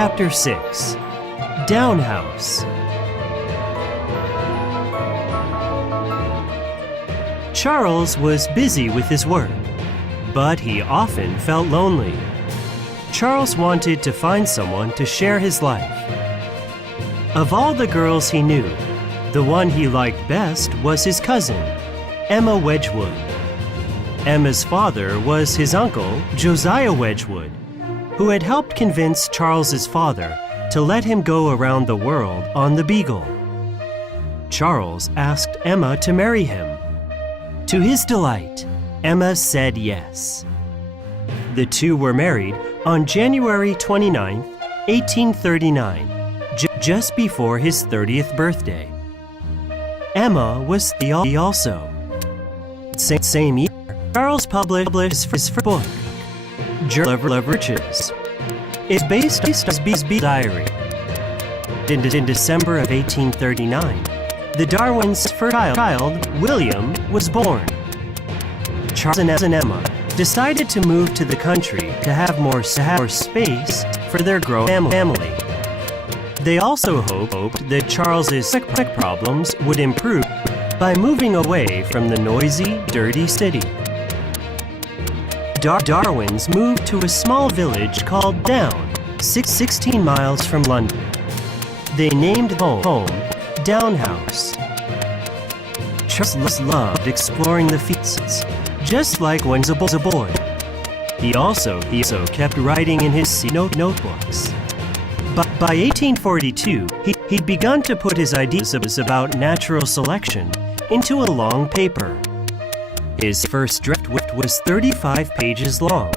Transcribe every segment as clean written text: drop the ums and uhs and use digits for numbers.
Chapter 6. Downhouse. Charles was busy with his work, but he often felt lonely. Charles wanted to find someone to share his life. Of all the girls he knew, the one he liked best was his cousin, Emma Wedgwood. Emma's father was his uncle, Josiah Wedgwood, who had helped convince Charles's father to let him go around the world on the Beagle. Charles asked Emma to marry him. To his delight, Emma said yes. The two were married on January 29, 1839, just before his 30th birthday. Emma was 30 also. Same year, Charles published his first book, Journal of Riches. It's based on his Beagle's diary. In December of 1839, the Darwin's first child, William, was born. Charles and Emma decided to move to the country to have more space for their growing family. They also hoped that Charles's sick problems would improve by moving away from the noisy, dirty city. Darwins moved to a small village called Down, 16 miles from London. They named home Downhouse. Charles loved exploring the fields, just like when he was a boy. He also kept writing in his notebooks. But by 1842, he'd begun to put his ideas about natural selection into a long paper. His first draft was 35 pages long.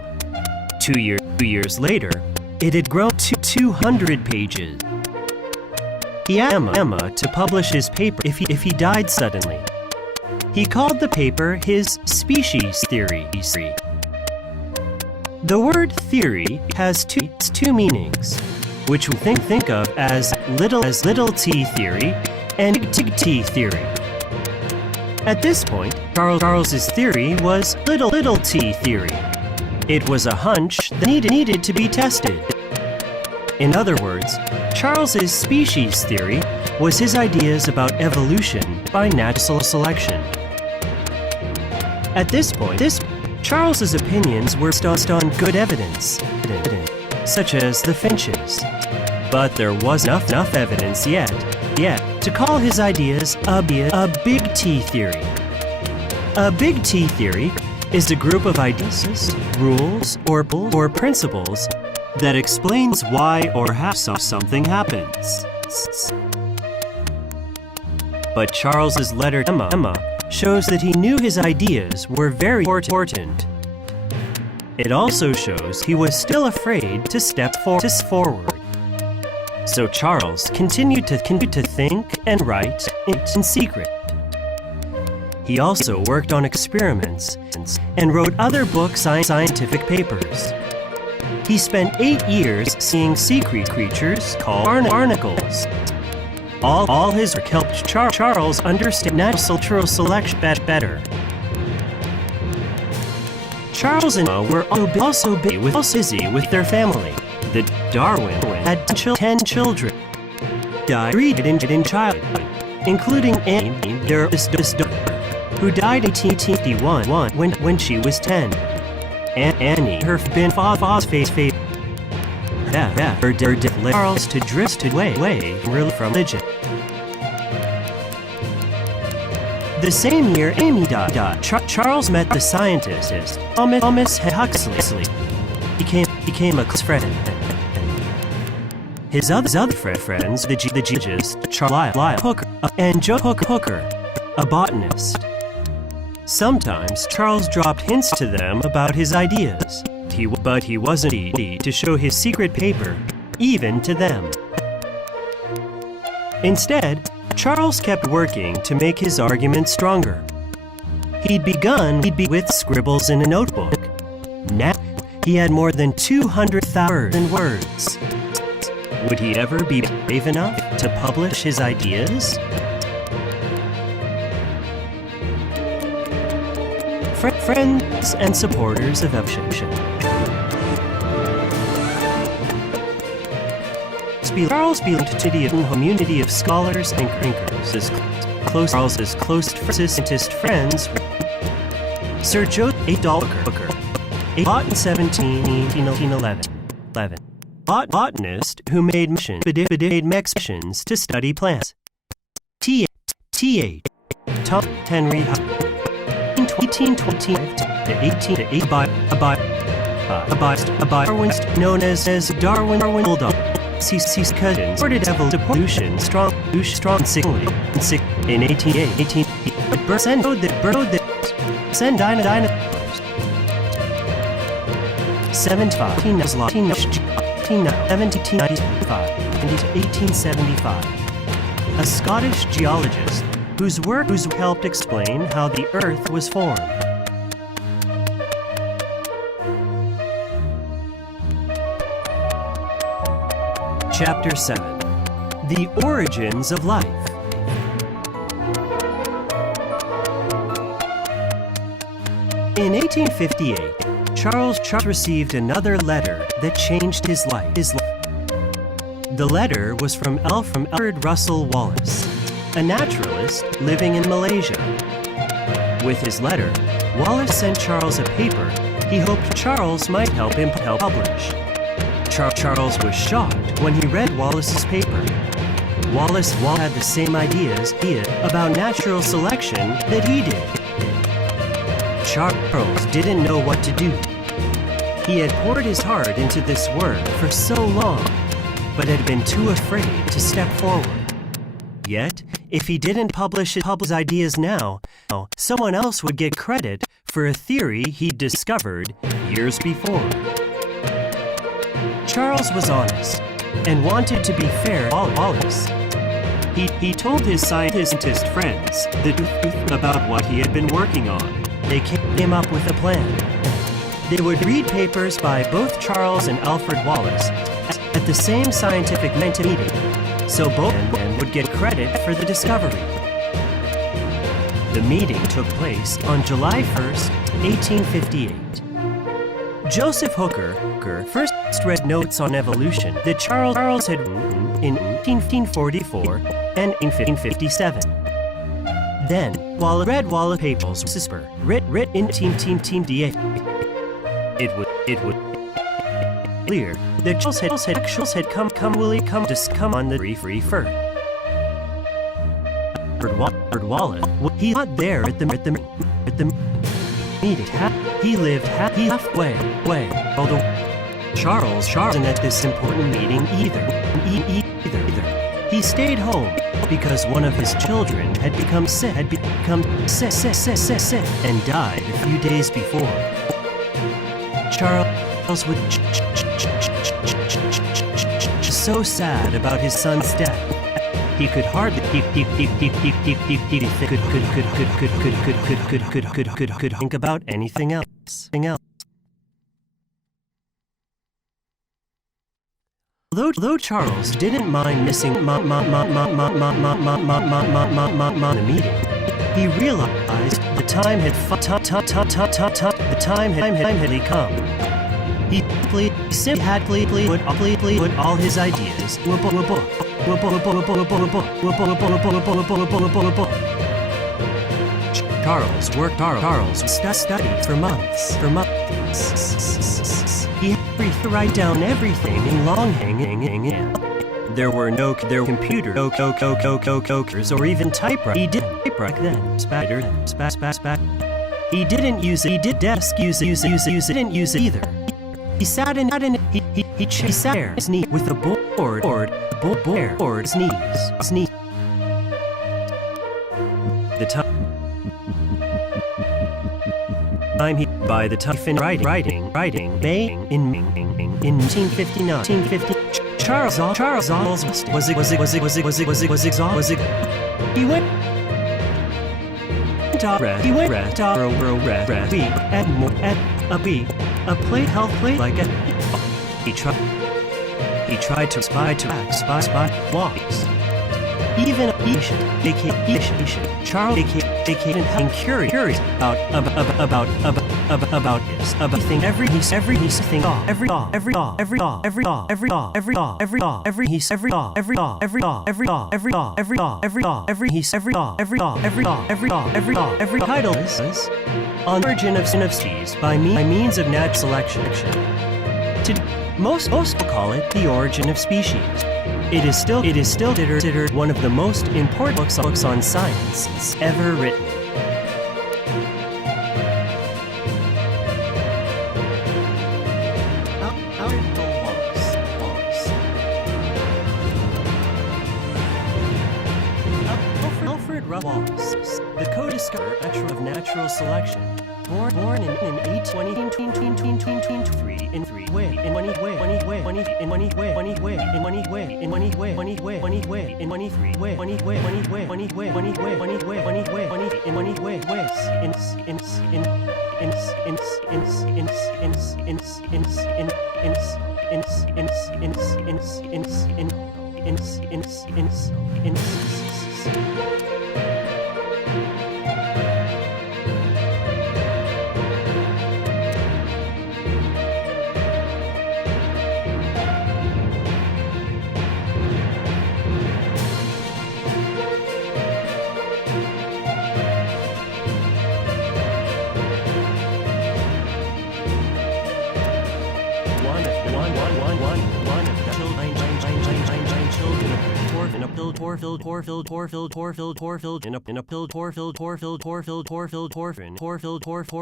2 years later, it had grown to 200 pages. He asked Emma to publish his paper if he died suddenly. He called the paper his species theory. The word theory has two meanings, which we think of as little t theory and big T theory. At this point, Charles's theory was little t theory. It was a hunch that needed to be tested. In other words, Charles's species theory was his ideas about evolution by natural selection. At this point, Charles's opinions were based on good evidence, such as the finches. But there wasn't enough evidence yet to call his ideas a big T theory. A big T theory is a group of ideas, rules, or principles that explains why or how something happens. But Charles's letter to Emma shows that he knew his ideas were very important. It also shows he was still afraid to step forward. So Charles continued to think and write in secret. He also worked on experiments and wrote other books and scientific papers. He spent 8 years seeing sea creatures called barnacles. All his work helped Charles understand natural selection better. Charles and Emma were also busy with their family. The Darwin had 10 children. Died in childhood, including Annie, their oldest daughter, who died in 1851 when she was 10. Annie, her father's favorite, her death led Charles to drift away from religion. The same year Amy died, Charles met the scientist Thomas Huxley. Became a close friend. His other friends, the geologist Charles Hooker and Joe Hooker, a botanist. Sometimes Charles dropped hints to them about his ideas, but he wasn't ready to show his secret paper, even to them. Instead, Charles kept working to make his argument stronger. He'd begun with scribbles in a notebook. Now, he had more than 200,000 words. Would he ever be brave enough to publish his ideas? Friends and supporters of evolution. belonged to the community of scholars and thinkers. Charles's closest scientist friends were Sir Joseph Hooker, a botanist who made missions to study plants. T.H. Tom Henry 1825 to 18 Darwinist known as Darwin Bulldog. His cousins supported evolution strong sickly in 1818. Send dinosaurs. 1875. A Scottish geologist whose work helped explain how the Earth was formed. Chapter 7. The Origins of Life. In 1858, Charles received another letter that changed his life. The letter was from Alfred Russel Wallace, a naturalist living in Malaysia. With his letter, Wallace sent Charles a paper he hoped Charles might help him publish. Charles was shocked when he read Wallace's paper. Wallace had the same ideas about natural selection that he did. Charles didn't know what to do. He had poured his heart into this work for so long, but had been too afraid to step forward. Yet, if he didn't publish his ideas now, someone else would get credit for a theory he'd discovered years before. Charles was honest and wanted to be fair to Wallace. He told his scientist friends the truth about what he had been working on. They came up with a plan. They would read papers by both Charles and Alfred Wallace at the same scientific meeting, so both men would get credit for the discovery. The meeting took place on July 1st, 1858. Joseph Hooker first read notes on evolution that Charles had written in 1844 and 1857. Then, while read Wallace papers writ in Team DA, it was clear that Charles had come on the free first. Wallace, he not there at the meeting. He lived halfway. Although Charles wasn't at this important meeting either. He stayed home because one of his children had become sick and died a few days before. Charles was so sad about his son's death. He could hardly think about anything else. Although Charles didn't mind missing the meeting, he realized the time had come. He simply put all his ideas to a book. Charles studied for months. He had to write down everything in longhand. There were no computer, or even typewriter. He didn't typewrite then. He didn't use it. He didn't use it either. He sat there, sneeze with a board, sneeze. By the time he finished writing, in 1959, Charles was exhausted. He went a plate like a. He tried to spy walks. even Charles became curious about title is on origin of species by means of natural selection. Most will call it the origin of species. It is still considered one of the most important books on science ever written. Alfred Wallace, the co-discoverer of natural selection, born in 1823 in three ways.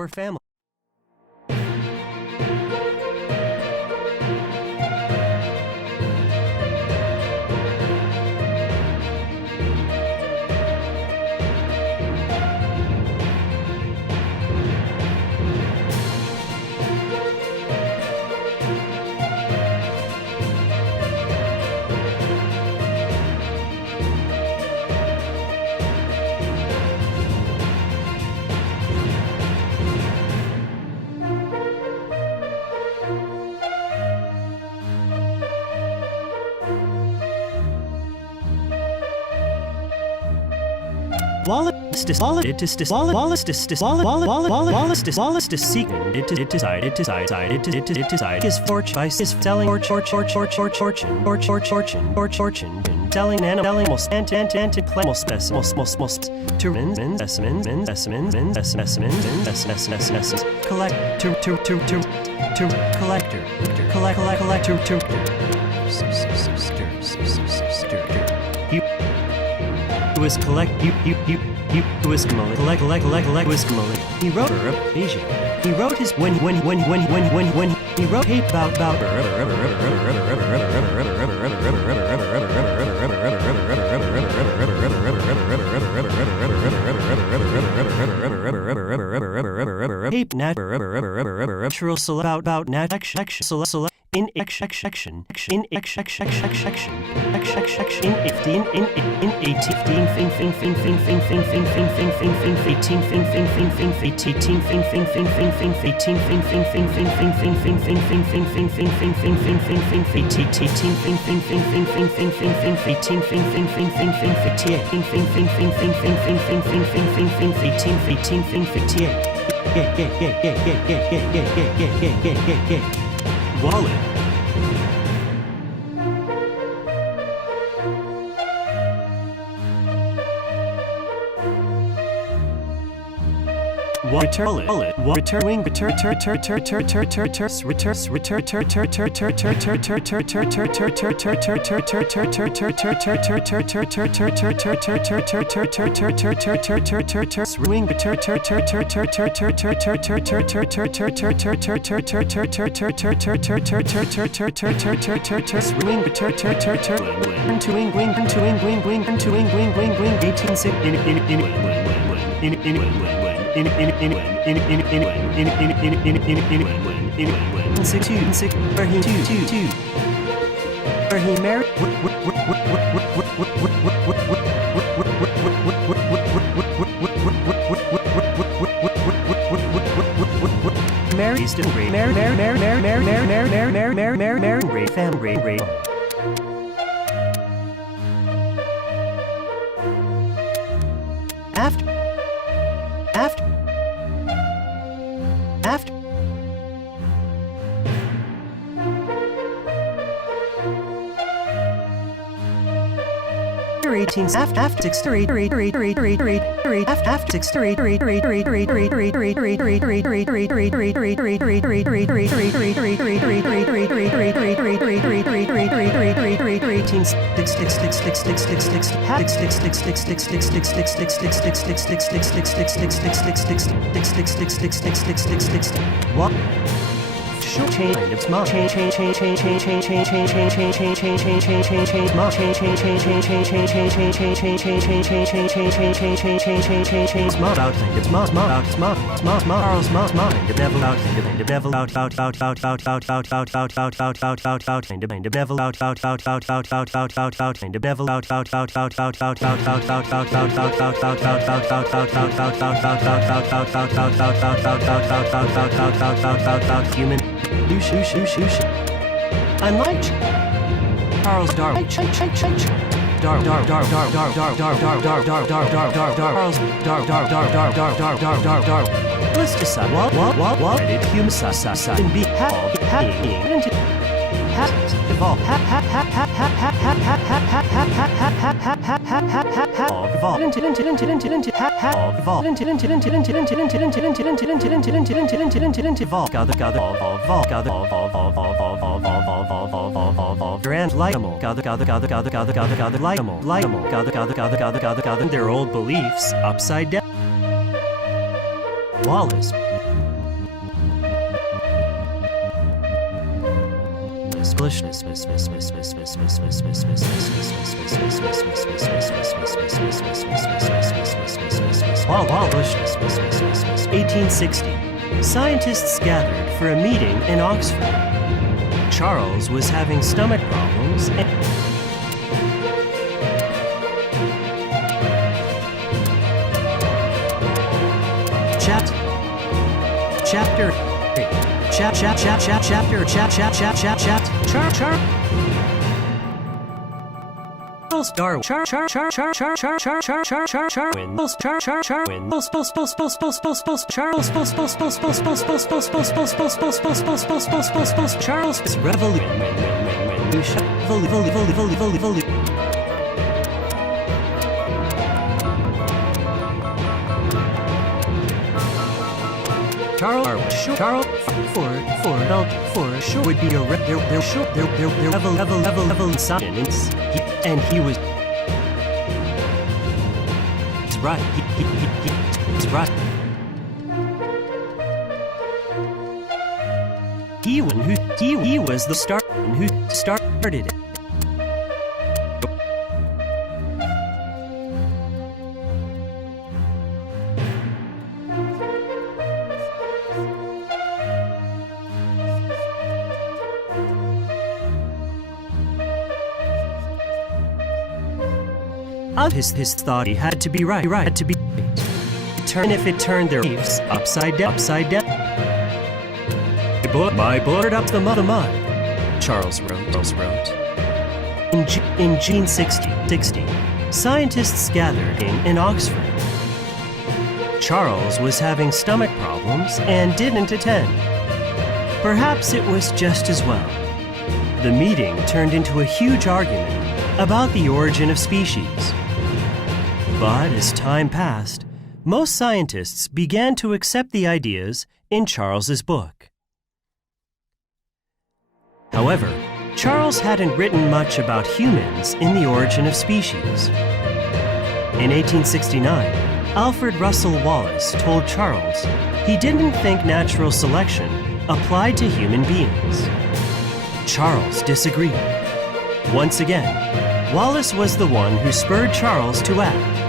Family. Wallace decided to seek his fortune by selling selling animal specimens was collect he wrote Asia. He wrote his when he wrote about natural about in section in 1858. Wallet. Where he married family. Human. Unlike Charles Darwin, let's decide what did human society be their old beliefs upside down. Wallace Wallace 1860. Scientists gathered for a meeting in Oxford. Charles was having stomach problems and Chapter Charles Darwin Charles Revolution Charles for sure would be a level science, and he was right. He's right. He was the who started it. Of his thought he had to be right, had to be turn if it turned their leaves upside down. My board up the mud. Charles wrote. In June 60, scientists gathered in Oxford. Charles was having stomach problems and didn't attend. Perhaps it was just as well. The meeting turned into a huge argument about the origin of species. But as time passed, most scientists began to accept the ideas in Charles's book. However, Charles hadn't written much about humans in the origin of species. In 1869, Alfred Russel Wallace told Charles he didn't think natural selection applied to human beings. Charles disagreed. Once again, Wallace was the one who spurred Charles to act.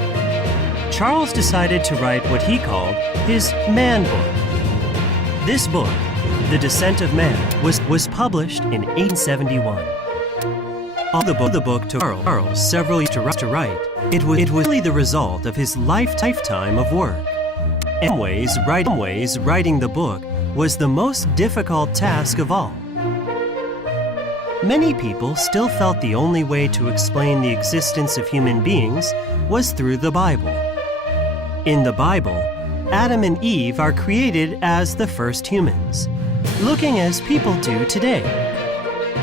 Charles decided to write what he called his Man Book. This book, The Descent of Man, was published in 1871. Although the book took Charles several years to write, it was really the result of his lifetime of work. In ways, writing the book was the most difficult task of all. Many people still felt the only way to explain the existence of human beings was through the Bible. In the Bible, Adam and Eve are created as the first humans, looking as people do today.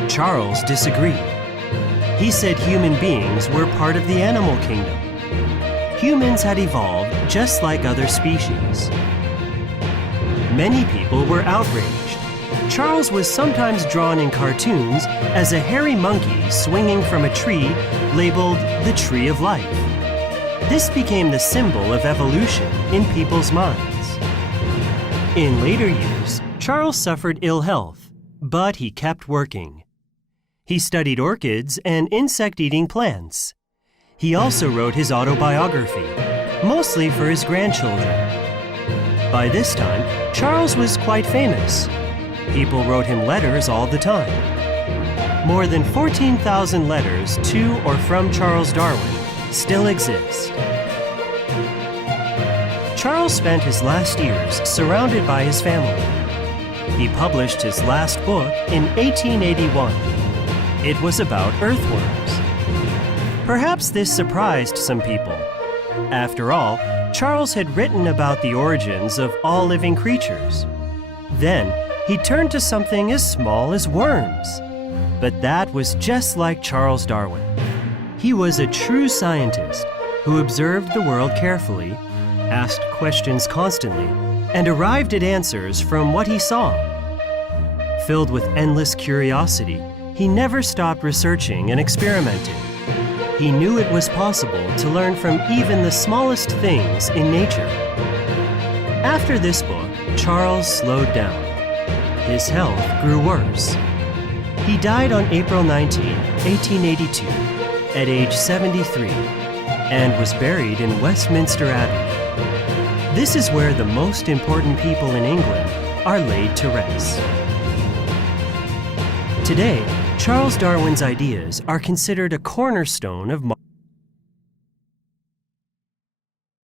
Charles disagreed. He said human beings were part of the animal kingdom. Humans had evolved just like other species. Many people were outraged. Charles was sometimes drawn in cartoons as a hairy monkey swinging from a tree labeled the Tree of Life. This became the symbol of evolution in people's minds. In later years, Charles suffered ill health, but he kept working. He studied orchids and insect-eating plants. He also wrote his autobiography, mostly for his grandchildren. By this time, Charles was quite famous. People wrote him letters all the time. More than 14,000 letters to or from Charles Darwin still exist. Charles spent his last years surrounded by his family. He published his last book in 1881. It was about earthworms. Perhaps this surprised some people. After all, Charles had written about the origins of all living creatures. Then, he turned to something as small as worms. But that was just like Charles Darwin. He was a true scientist who observed the world carefully, asked questions constantly, and arrived at answers from what he saw. Filled with endless curiosity, he never stopped researching and experimenting. He knew it was possible to learn from even the smallest things in nature. After this book, Charles slowed down. His health grew worse. He died on April 19, 1882, at age 73, and was buried in Westminster Abbey. This is where the most important people in England are laid to rest. Today, Charles Darwin's ideas are considered a cornerstone of